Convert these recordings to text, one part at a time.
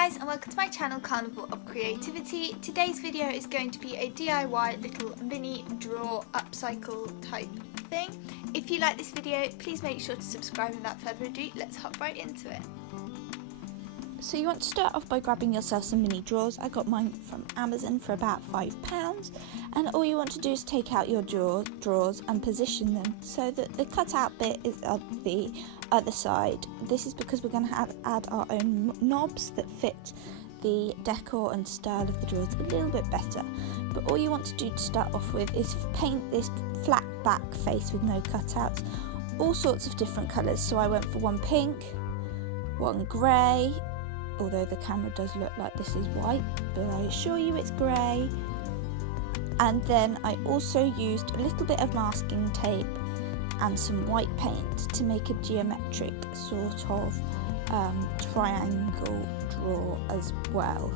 guys, and welcome to my channel Carnival of Creativity. Today's video is going to be a DIY little mini drawer upcycle type thing. If you like this video, please make sure to subscribe. Without further ado, let's hop right into it. So you want to start off by grabbing yourself some mini drawers. I got mine from Amazon for about £5, and all you want to do is take out your drawers and position them so that the cutout bit is on the other side. This is because we're going to add our own knobs that fit the decor and style of the drawers a little bit better. But all you want to do to start off with is paint this flat back face with no cutouts, all sorts of different colours. So I went for one pink, one grey, although the camera does look like this is white, but I assure you it's grey. And then I also used a little bit of masking tape and some white paint to make a geometric sort of triangle draw as well,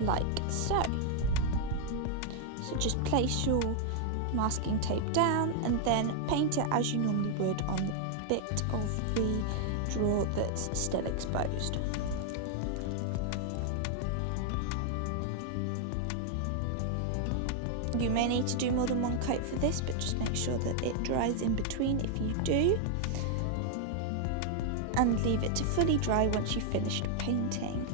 like so. So just place your masking tape down and then paint it as you normally would on the bit of the drawer that's still exposed. You may need to do more than one coat for this, but just make sure that it dries in between if you do, and leave it to fully dry once you've finished painting.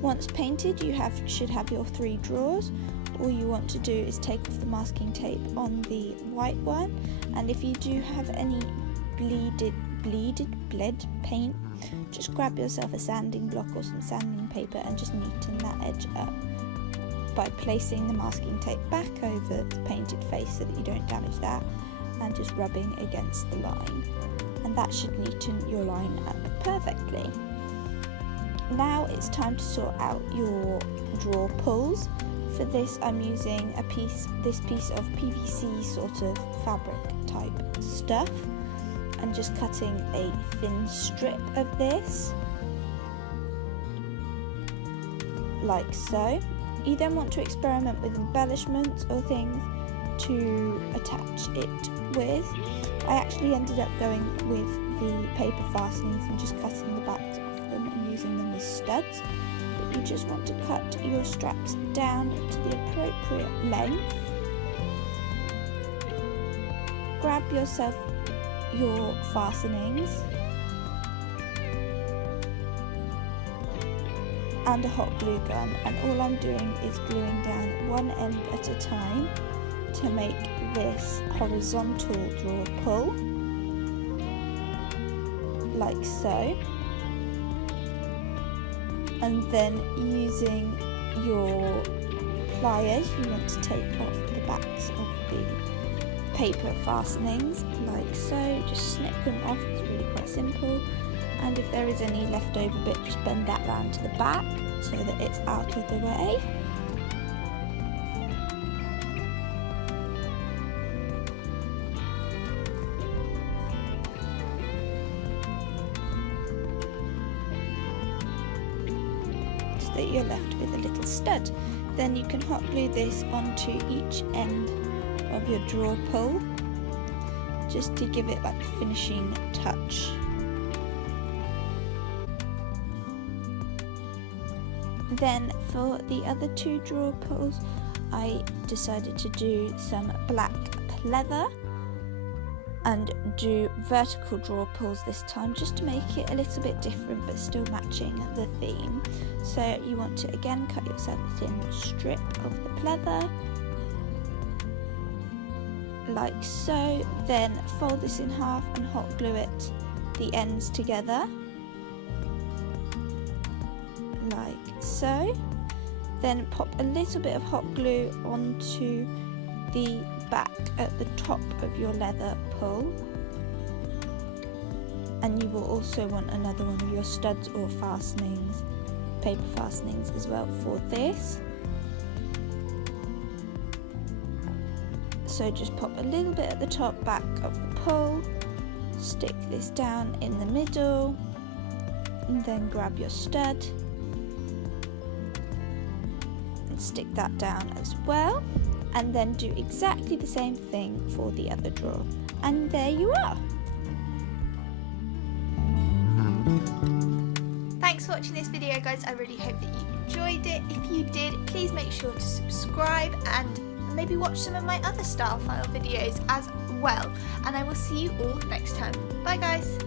Once painted, you should have your 3 drawers. All you want to do is take off the masking tape on the white one, and if you do have any bled paint, just grab yourself a sanding block or some sanding paper and just neaten that edge up by placing the masking tape back over the painted face so that you don't damage that, and just rubbing against the line, and that should neaten your line up perfectly. Now it's time to sort out your drawer pulls. For this I'm using this piece of PVC sort of fabric type stuff, and just cutting a thin strip of this, like so. You then want to experiment with embellishments or things to attach it with. I actually ended up going with the paper fastenings and just cutting the backs off them and using them as studs. But you just want to cut your straps down to the appropriate length. Grab yourself your fastenings and a hot glue gun, and all I'm doing is gluing down one end at a time to make this horizontal drawer pull, like so. And then using your pliers, you want to take off the backs of the paper fastenings, like so. Just snip them off, it's really quite simple. And if there is any leftover bit, just bend that round to the back so that it's out of the way. So that you're left with a little stud. Then you can hot glue this onto each end of your drawer pull, just to give it like a finishing touch. Then for the other 2 drawer pulls, I decided to do some black pleather and do vertical drawer pulls this time, just to make it a little bit different but still matching the theme. So you want to again cut yourself a thin strip of the pleather, like so. Then fold this in half and hot glue it, the ends together, like so. Then pop a little bit of hot glue onto the back at the top of your leather pull, and you will also want another one of your studs or fastenings, paper fastenings as well for this. So just pop a little bit at the top back of the pull, stick this down in the middle, and then grab your stud and stick that down as well, and then do exactly the same thing for the other drawer, and there you are. thanks for watching this video, guys. I really hope that you enjoyed it. If you did, please make sure to subscribe and maybe watch some of my other style file videos as well. And I will see you all next time. Bye guys.